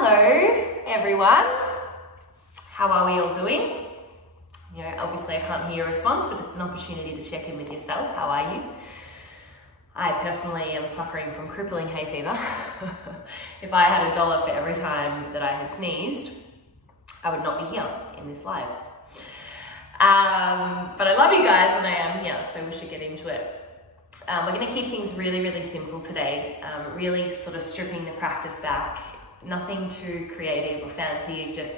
Hello everyone, how are we all doing? Obviously I can't hear your response, but it's an opportunity to check in with yourself. How are you? I personally am suffering from crippling hay fever. If I had $1 for every time that I had sneezed, I would not be here in this live. But I love you guys and I am here, so we should get into it. We're going to keep things really simple today, really sort of stripping the practice back. Nothing too creative or fancy, just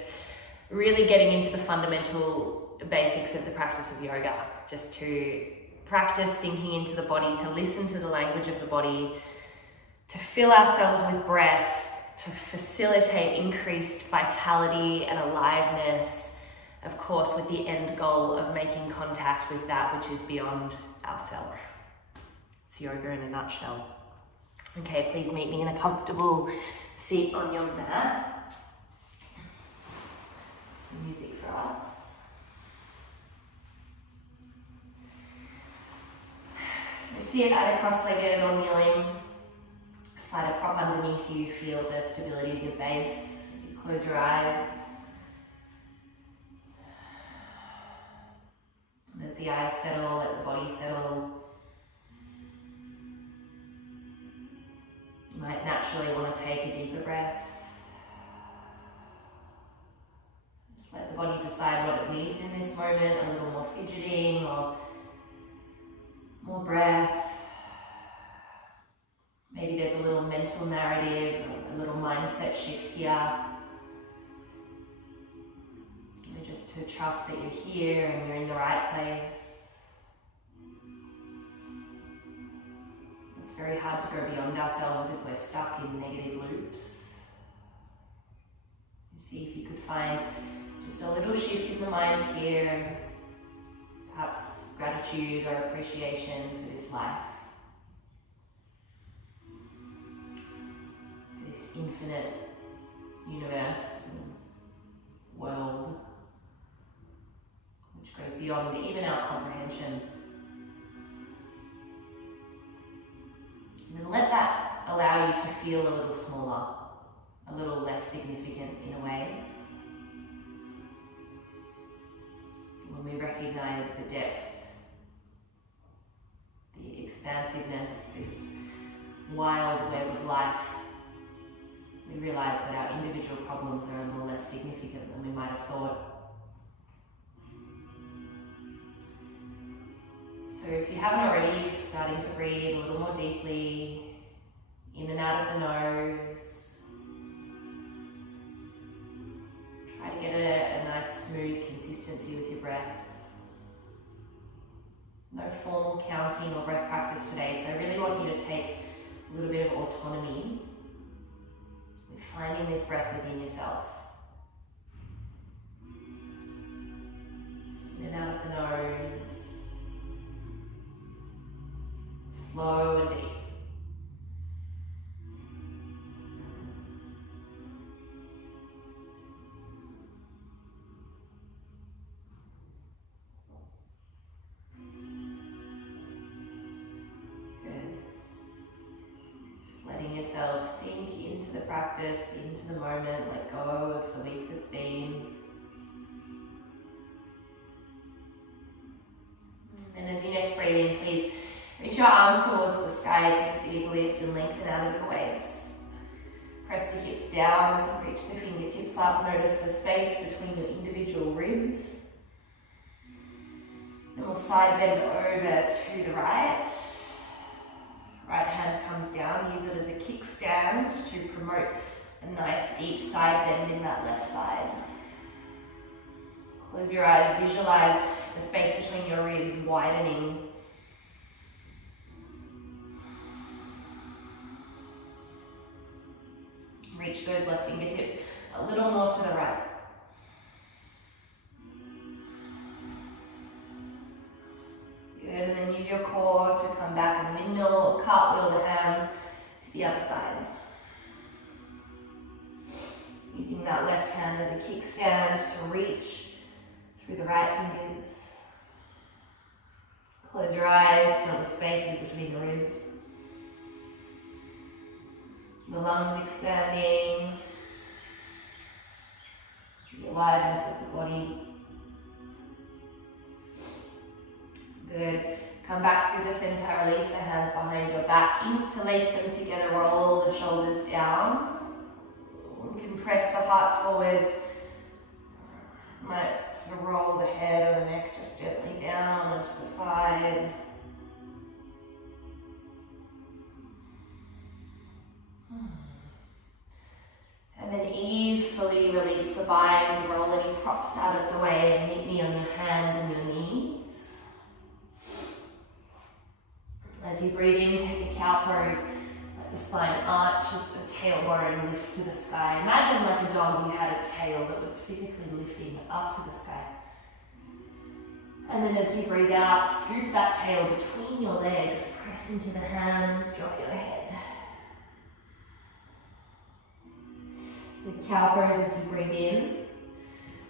really getting into the fundamental basics of the practice of yoga, just to practice sinking into the body, to listen to the language of the body, to fill ourselves with breath, to facilitate increased vitality and aliveness, of course with the end goal of making contact with that which is beyond ourself. It's yoga in a nutshell. Okay, please meet me in a comfortable seat on your mat. Some music for us. So sit either cross-legged or kneeling. Slide a prop underneath you. Feel the stability of your base as you close your eyes. And as the eyes settle, let the body settle. You might naturally want to take a deeper breath. Just let the body decide what it needs in this moment, a little more fidgeting or more breath. Maybe there's a little mental narrative, a little mindset shift here. And just to trust that you're here and you're in the right place. It's very hard to go beyond ourselves if we're stuck in negative loops. You see if you could find just a little shift in the mind here, perhaps gratitude or appreciation for this life, for this infinite universe and world, which goes beyond even our comprehension. And then let that allow you to feel a little smaller, a little less significant in a way. When we recognize the depth, the expansiveness, this wild web of life, we realize that our individual problems are a little less significant than we might have thought. So if you haven't already, starting to breathe a little more deeply, in and out of the nose. Try to get a nice smooth consistency with your breath. No formal counting or breath practice today, so I really want you to take a little bit of autonomy with finding this breath within yourself. Just in and out of the nose. Slow and deep. Good. Just letting yourself sink into the practice, into the moment, let go of the week that's been. And as you next breathe in, please reach your arms towards the sky, take a big lift and lengthen out of your waist. Press the hips down as you reach the fingertips up. Notice the space between your individual ribs. Then we'll side bend over to the right. Right hand comes down. Use it as a kickstand to promote a nice deep side bend in that left side. Close your eyes, visualize the space between your ribs widening. Reach those left fingertips a little more to the right. Good, and then use your core to come back and windmill or cartwheel the hands to the other side. Using that left hand as a kickstand to reach through the right fingers. Close your eyes, feel the spaces between the ribs. The lungs expanding. aliveness of the body. Good. Come back through the center, release the hands behind your back, interlace them together, roll the shoulders down. Compress the heart forwards. Might sort of roll the head or the neck just gently down onto the side. And then easily release the bind, roll any props out of the way and meet me on your hands and your knees. As you breathe in, take a cow pose. Let the spine arch as the tailbone lifts to the sky. Imagine like a dog you had a tail that was physically lifting up to the sky. And then as you breathe out, scoop that tail between your legs, press into the hands, drop your head. The cow pose as you breathe in.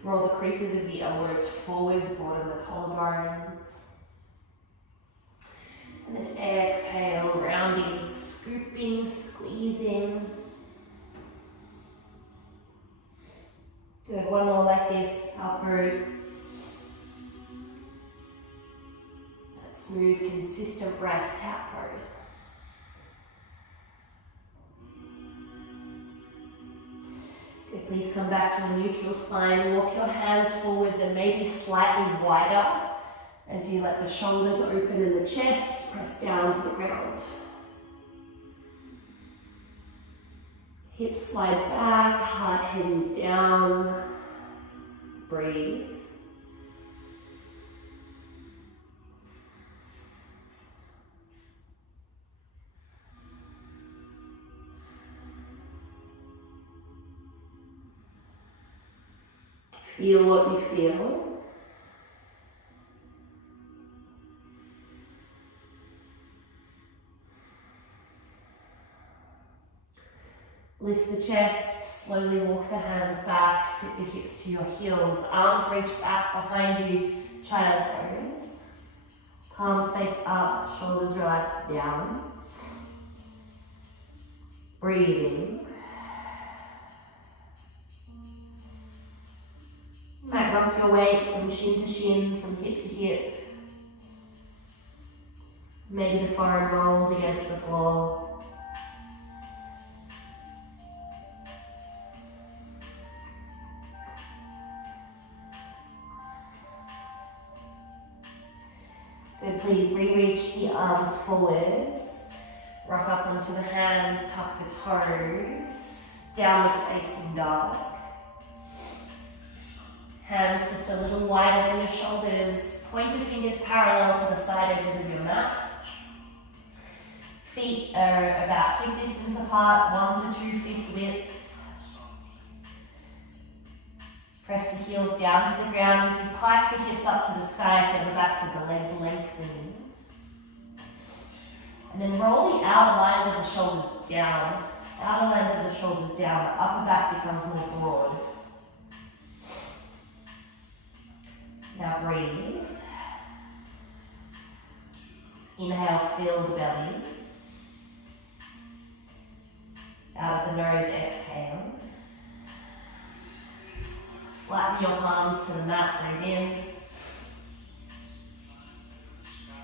Roll the creases of the elbows forwards, broaden the collarbones. And then exhale, rounding, scooping, squeezing. Good, one more like this, cow pose. That smooth, consistent breath, cat pose. Good, please come back to a neutral spine. Walk your hands forwards and maybe slightly wider as you let the shoulders open and the chest press down to the ground. Hips slide back, heart heavies down. Breathe. Feel what you feel. Lift the chest, slowly walk the hands back, sit the hips to your heels, arms reach back behind you, child's pose. Palms face up, shoulders relax down. Breathing. You might rock your weight from shin to shin, from hip to hip. Maybe the forehead rolls against the floor. Good, please re-reach the arms forwards. Rock up onto the hands, tuck the toes. Downward facing dog. Hands just a little wider than your shoulders. Point your fingers parallel to the side edges of your mat. Feet are about hip distance apart, 1 to 2 fist width. Press the heels down to the ground as you pike the hips up to the sky, feel the backs of the legs lengthening. And then roll the outer lines of the shoulders down. Outer lines of the shoulders down, the upper back becomes more broad. Now breathe. Inhale, fill the belly. Out of the nose, exhale. Flatten your palms to the mat, breathe in.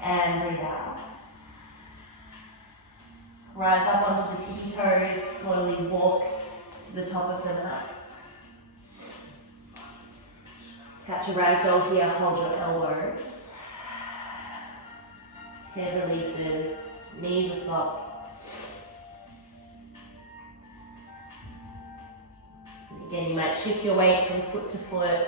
And breathe out. Rise up onto the tippy toes, slowly walk to the top of the mat. Catch a ragdoll here, hold your elbows. Head releases, knees are soft. Again, you might shift your weight from foot to foot.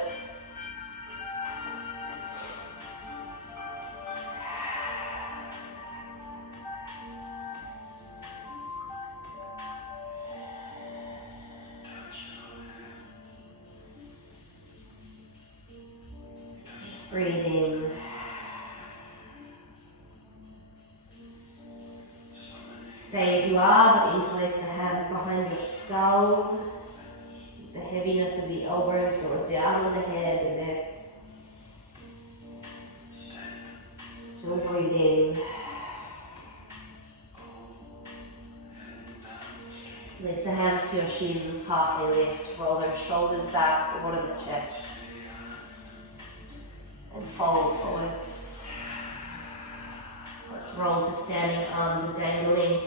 Just breathing. Stay as you are, but interlace the hands behind your skull. The heaviness of the elbows go down on the head and neck. Still breathing. Release the hands to your shins, halfway lift, roll those shoulders back, forward of the chest. And fold forwards. Let's roll to standing, arms are dangling.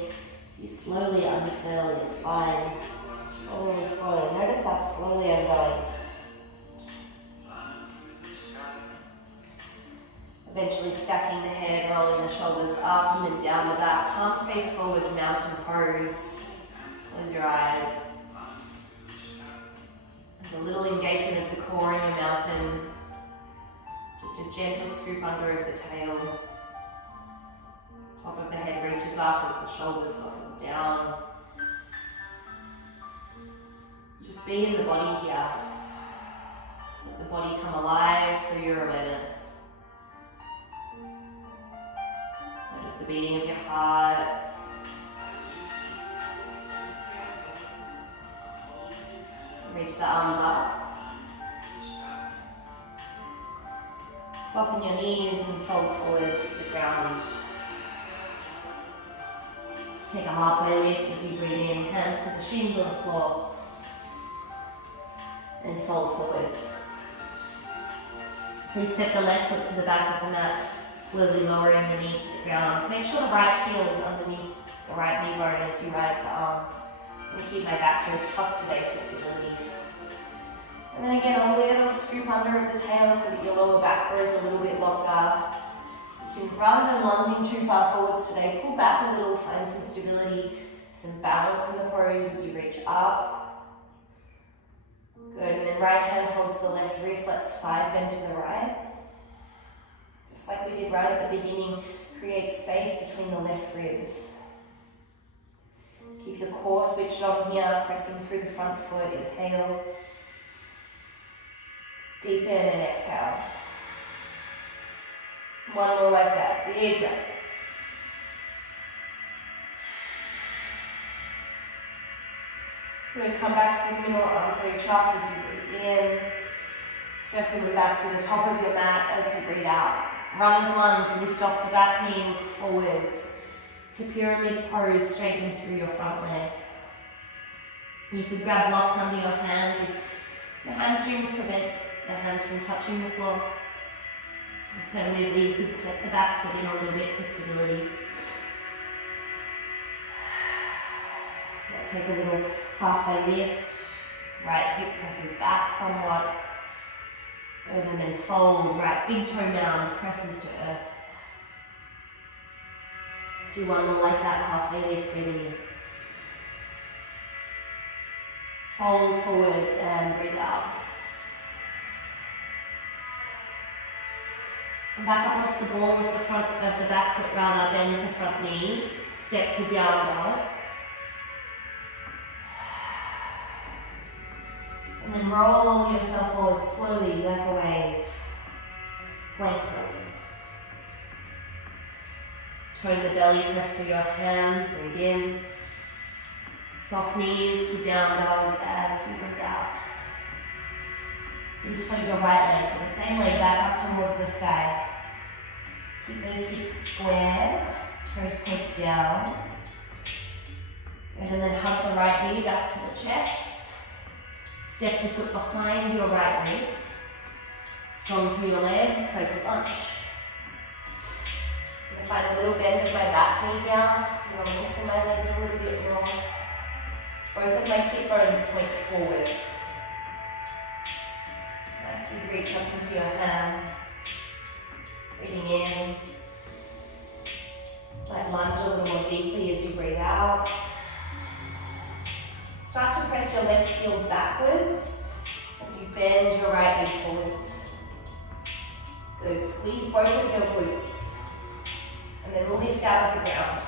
So you slowly unfurl your spine. Slowly, slowly. Notice how slowly I'm going. Eventually stacking the head, rolling the shoulders up and then down the back. Palms face forwards, mountain pose. Close your eyes. There's a little engagement of the core in your mountain. Just a gentle scoop under of the tail. Top of the head reaches up as the shoulders soften down. Just be in the body here. Just let the body come alive through your awareness. Notice the beating of your heart. Reach the arms up. Soften your knees and fold forwards to the ground. Take a halfway lift as you breathe in, hands to the shins on the floor. And fold forwards. Then step the left foot to the back of the mat, slowly lowering the knee to the ground. Make sure the right heel is underneath the right knee bone as you rise the arms. I'm going to keep my back toes tucked today for stability. And then again, a little scoop under of the tail so that your lower back grows a little bit longer. You can, rather than lunging too far forwards today, pull back a little, find some stability, some balance in the pose as you reach up. Good, and then right hand holds the left wrist, let's side bend to the right. Just like we did right at the beginning, create space between the left ribs. Keep your core switched on here, pressing through the front foot, inhale. Deepen and exhale. One more like that, big breath. Good, come back through the middle, arms reach up as you breathe in. Circling back to the top of your mat as you breathe out. Runner's lunge, lift off the back knee, look forwards to pyramid pose, straighten through your front leg. You could grab blocks under your hands if your hamstrings prevent the hands from touching the floor. Alternatively, you could step the back foot in a little bit for stability. Take a little halfway lift. Right hip presses back somewhat. And then fold, right big toe mound presses to earth. Let's do one more like that, halfway lift, breathing in. Fold forwards and breathe out. And back up onto the ball with the front of the back foot rather, bend the front knee. Step to down dog. And then roll yourself forward slowly like a wave. Plank pose. Tone the belly, press through your hands, breathe in. Soft knees to down dog as you breathe out. Just put your right leg, so the same leg back up towards the sky. Keep those hips square, toes point down. And then hug the right knee back to the chest. Step the foot behind your right wrist. Strong through your legs, close lunge. I'm going to find a little bend of my back knee here. I'm going to lengthen my legs a little bit more. Both of my hip bones point forwards. Nice to reach up into your hands. Breathing in. Let lunge a little more deeply as you breathe out. Start to press your left heel backwards as you bend your right knee forwards. Good, squeeze both of your glutes. And then lift out of the ground.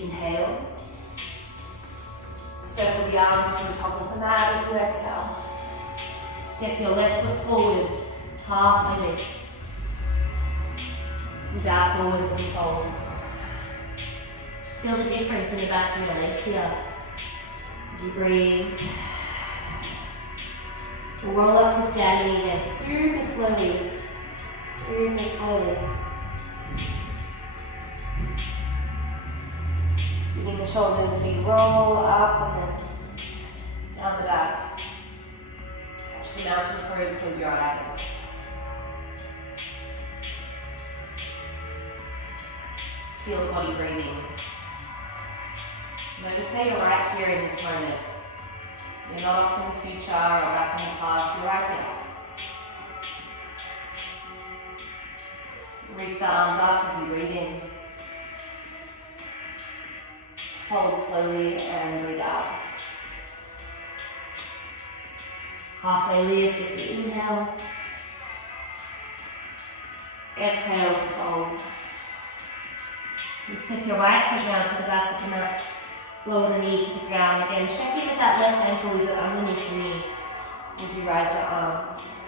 Inhale. Circle the arms to the top of the mat as you exhale. Step your left foot forwards, halfway lift. Bow forwards and fold. Just feel the difference in the backs of your legs here. As you breathe. We'll roll up to standing again, super slowly. Super slowly. Loosening the shoulders as you roll up and then down the back. Catch the mountain pose, close your eyes. Feel the body breathing. Notice that you're right here in this moment. You're not off in the future or back in the past, you're right here. Reach the arms up as you breathe in. Fold slowly and breathe out. Halfway lift as you inhale. Exhale to fold. You step your right foot down to the back of the mat. Lower the knee to the ground. Again, check in with that left ankle. Is it underneath the knee as you rise your arms?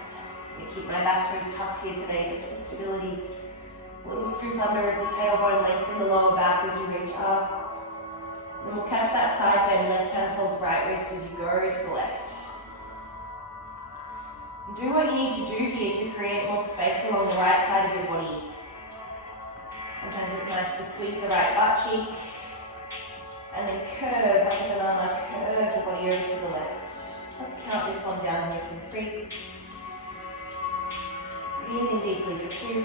I keep my back toes tucked here today just for stability. A little scoop under of the tailbone, lengthen the lower back as you reach up. Then we'll catch that side bend. Left hand holds right wrist as you go to the left. Do what you need to do here to create more space along the right side of your body. Sometimes it's nice to squeeze the right butt cheek and then curve like a banana, curve the body over to the left. Let's count this one down and lifting 3. Breathing deeply for 2.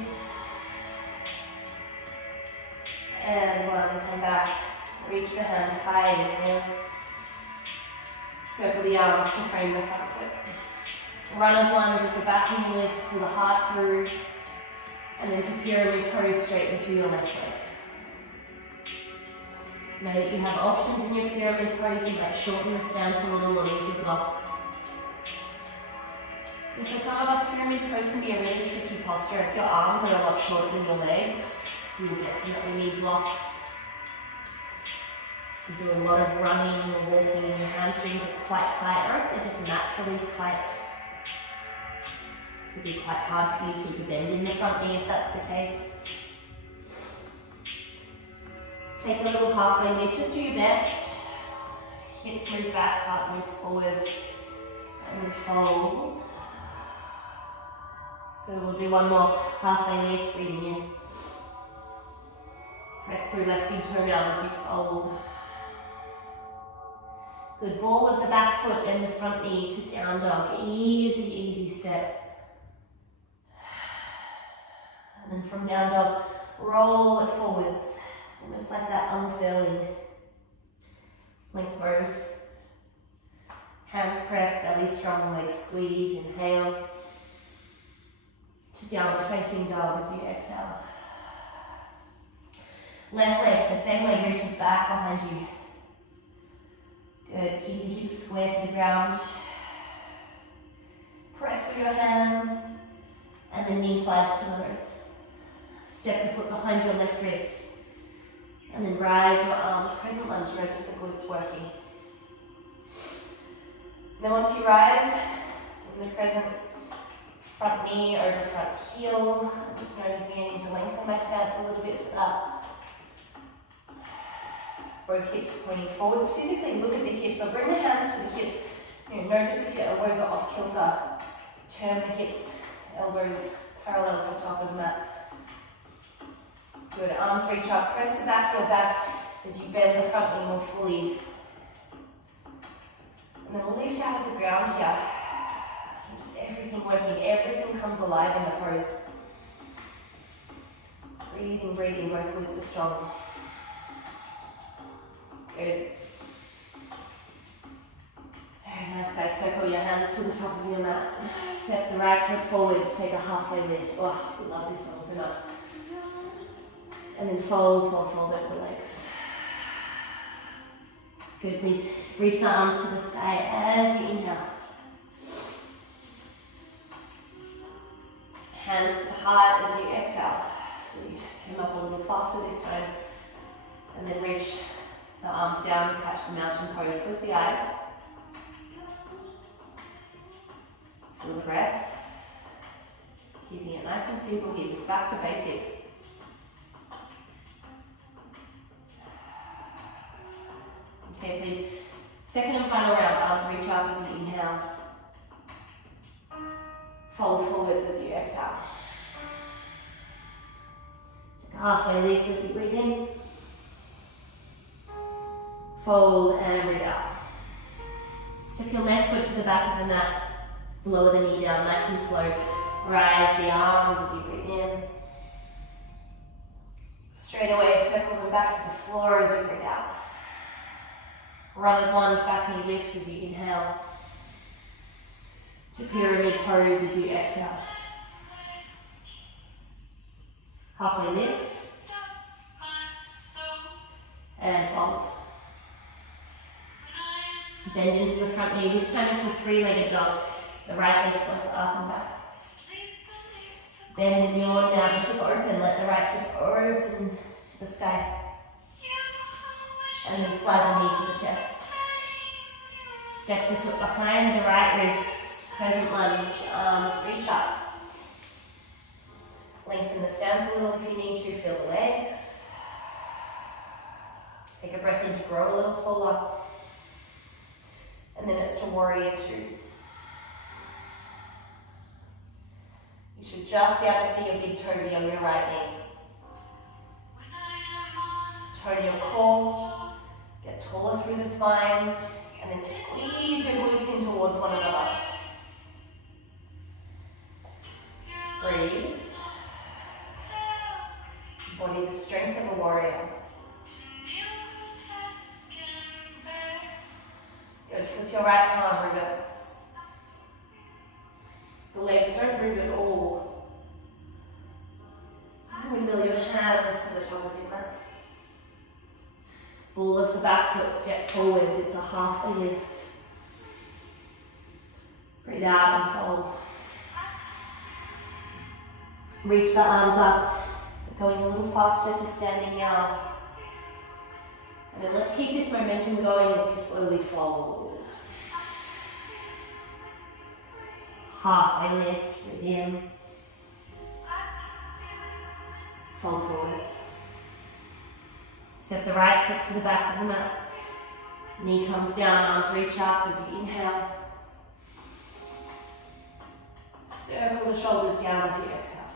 And 1, come back. Reach the hands high, inhale. Circle the arms to frame the front foot. Runner's lunge as the back knee lifts, pull the heart through. And then to pyramid pose, straighten through your left leg. Know that you have options in your pyramid pose. You might shorten the stance a little or use your blocks. And for some of us, pyramid pose can be a really tricky posture. If your arms are a lot shorter than your legs, you will definitely need blocks. If you do a lot of running or walking and your hamstrings are quite tight, or if they're just naturally tight, this would be quite hard for you to keep a bend in the front knee if that's the case. Let's take a little halfway lift, just do your best. Hips move back, heart moves forwards, and then fold. Good, we'll do one more halfway lift, breathing in. Press through left big toe down as you fold. Good, ball of the back foot and the front knee to down dog. Easy, easy step. And then from down dog, roll it forwards. Almost like that unfurling plank pose. Hands pressed, belly strong, legs squeeze, inhale. To downward facing dog as you exhale. Left leg, so same leg reaches back behind you. Good, keep the hips square to the ground. Press through your hands, and then knee slides to the nose. Step the foot behind your left wrist, and then rise your arms, crescent lunge, notice the glutes working. Then once you rise, in the crescent, front knee over front heel. I'm just noticing I need to lengthen my stance a little bit for that. Both hips pointing forwards. Physically look at the hips, or bring the hands to the hips. Notice if your elbows are off kilter. Turn the hips, elbows parallel to the top of the mat. Good, arms reach up, press the back of your back as you bend the front knee more fully. And then lift out of the ground here. Just everything working, everything comes alive in the pose. Breathing, breathing, both glutes are strong. Good. Very nice, guys. Circle your hands to the top of your mat. Step the right foot forwards, take a halfway lift. Oh, we love this one so much. And then fold over the legs. Good, please reach the arms to the sky as you inhale. Hands to the heart as you exhale. So you came up a little faster this time. And then reach the arms down, catch the mountain pose, close the eyes. Feel the breath. Keeping it nice and simple here, just back to basics. Okay, please. Second and final round, arms reach up as you inhale. Fold forwards as you exhale. Take a halfway lift as you breathe in. Fold and breathe out. Step your left foot to the back of the mat. Lower the knee down nice and slow. Rise the arms as you breathe in. Straight away, circle them back to the floor as you breathe out. Runner's lunge, back knee lifts as you inhale. To pyramid pose as you exhale. Halfway lift. And fold. Bend into the front knee. This time it's a three-legged jog. The right leg floats up and back. Bend your down hip open. Let the right hip open to the sky. And then slide the knee to the chest. Step the foot behind the right wrist. Crescent lunge. Arms reach up. Lengthen the stance a little if you need to. Feel the legs. Take a breath in to grow a little taller. And then it's to warrior two. You should just be able to see your big toe on your right knee. Tone your core, get taller through the spine, and then squeeze your glutes in towards one another. Breathe. Embody the strength of a warrior. Good, flip your right palm, reverse. The legs don't move at all. Windmill your hands to the top of your mat. Ball of the back foot, step forwards, it's a halfway lift. Breathe out and fold. Reach the arms up, so going a little faster to standing now. And then let's keep this momentum going as you slowly fold. Halfway lift, breathe in. Fold forwards. Step the right foot to the back of the mat. Knee comes down, arms reach up as you inhale. Circle the shoulders down as you exhale.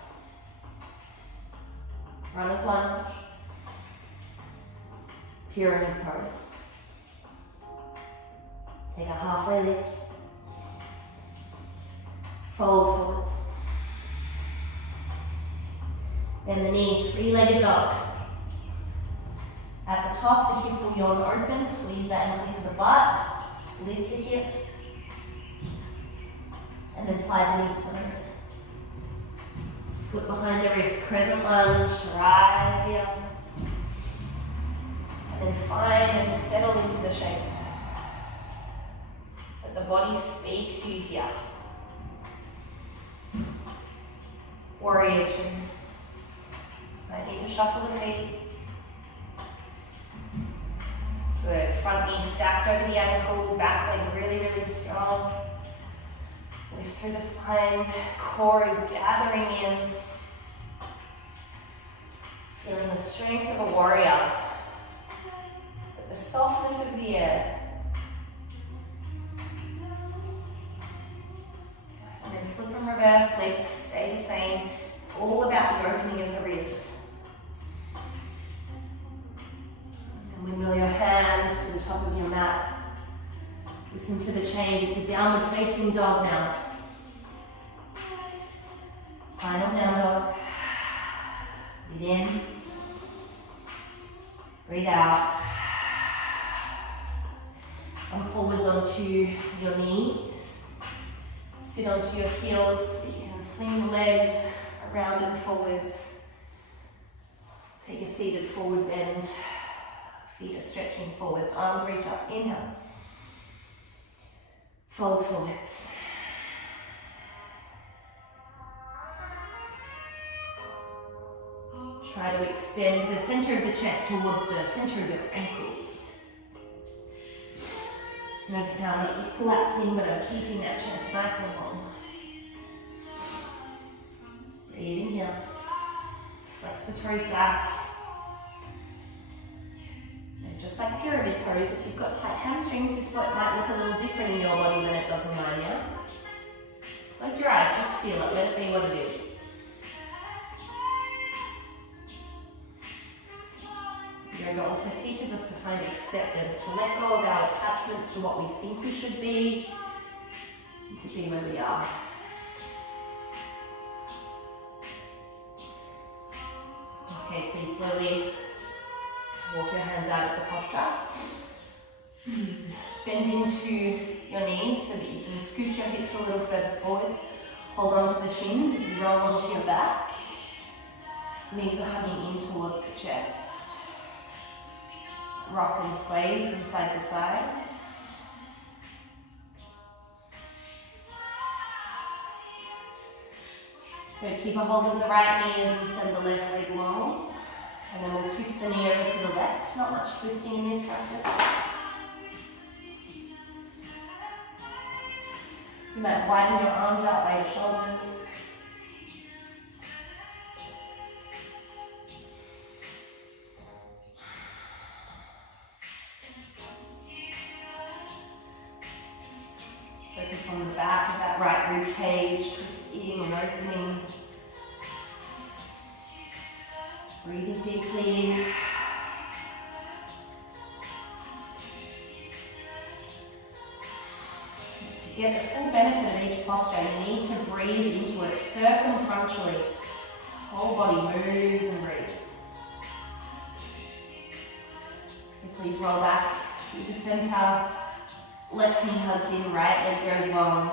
Runner's lunge. Pyramid pose. Take a halfway lift. Fold forwards. Bend the knee, three-legged dog. At the top, the hip will yawn open, squeeze that ankle to the butt, lift the hip, and then slide the knee to the ribs. Foot behind the wrist, crescent lunge, rise the arms. And then find and settle into the shape. Let the body speak to you here. Warrior two. Might need to shuffle the feet. Good. Front knee stacked over the ankle, back leg really, really strong. Lift through the spine. Core is gathering in. Feeling the strength of a warrior. But the softness of the air. And then flip and reverse, legs stay the same. It's all about the opening of the ribs. And windmill your hands to the top of your mat. Listen for the change. It's a downward facing dog now. Final down dog. Breathe in. Breathe out. Come forwards onto your knees. Sit onto your heels so that you can swing the legs around and forwards. Take a seated forward bend. Feet are stretching forwards. Arms reach up. Inhale. Fold forwards. Try to extend the center of the chest towards the center of your ankles. Notice how it was collapsing, but I'm keeping that chest nice and long. Breathing here. Flex the toes back. And just like pyramid pose, if you've got tight hamstrings, this might look a little different in your body than it does in mine, yeah? Close your eyes, just feel it, let it be what it is. Yoga also teaches us to find acceptance, to let go of our attachments to what we think we should be, and to be where we are. Okay, please slowly walk your hands out of the posture. Bend into your knees so that you can scoot your hips a little further forwards. Hold on to the shins as you roll onto your back. Knees are hugging in towards the chest. Rock and sway from side to side. Good. Keep a hold of the right knee as we send the left leg long. And then we'll twist the knee over to the left. Not much twisting in this practice. You might widen your arms out by your shoulders. Focus on the back of that right rib cage, twisting and opening. Breathing deeply. To get the full benefit of each posture, you need to breathe into it circumferentially. Whole body moves and breathes. And please roll back through the center. Left knee hugs in, right leg goes long.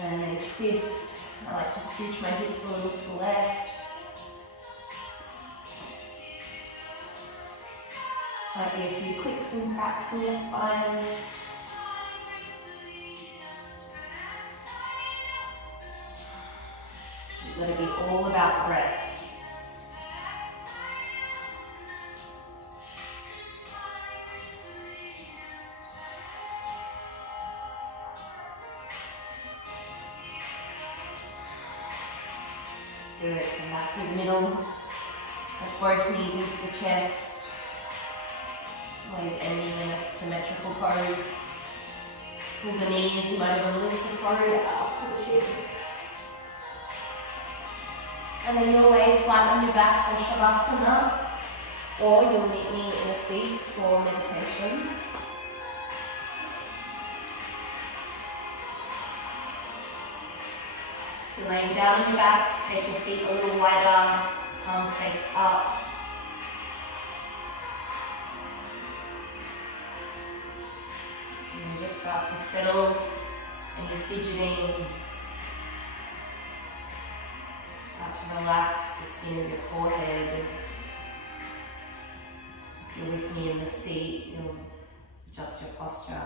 And then twist. I like to scooch my hips a little to the left. Might be a few clicks and cracks in your spine. Let it be all about breath. Good. Come back through the middle. Push both knees into the chest. Always ending in a symmetrical pose. Pull the knees, you might even lift the forehead up to the shins. And then you'll lay flat on your back for Shavasana, or you'll meet me in a seat for meditation. If you're laying down on your back, take your feet a little wider, palms face up. And just start to settle, and you're fidgeting. Start to relax the skin of your forehead. If you're with me in the seat, you'll adjust your posture.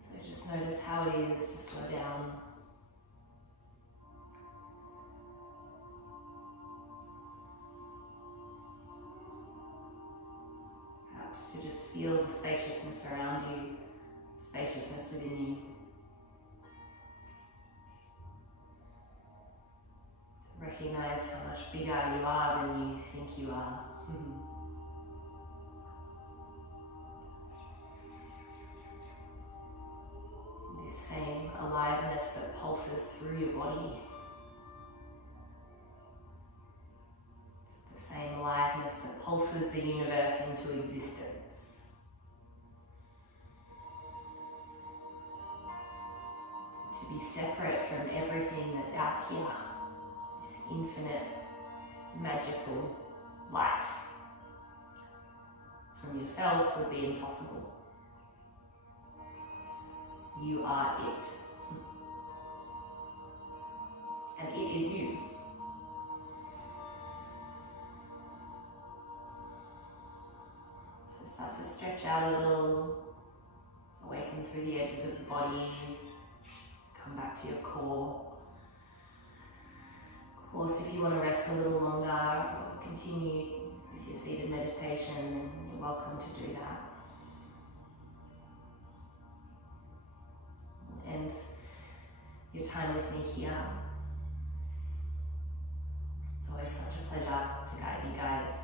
So just notice how it is to slow down. Perhaps to just feel the spaciousness around you, spaciousness within you. To recognize how much bigger you are than you think you are. This same aliveness that pulses through your body. It's the same aliveness that pulses the universe into existence. To be separate from everything that's out here, this infinite, magical life from yourself would be impossible. You are it. And it is you. So start to stretch out a little, awaken through the edges of the body, come back to your core. Of course, if you want to rest a little longer or continue with your seated meditation, then you're welcome to do that. And your time with me here. It's always such a pleasure to guide you guys.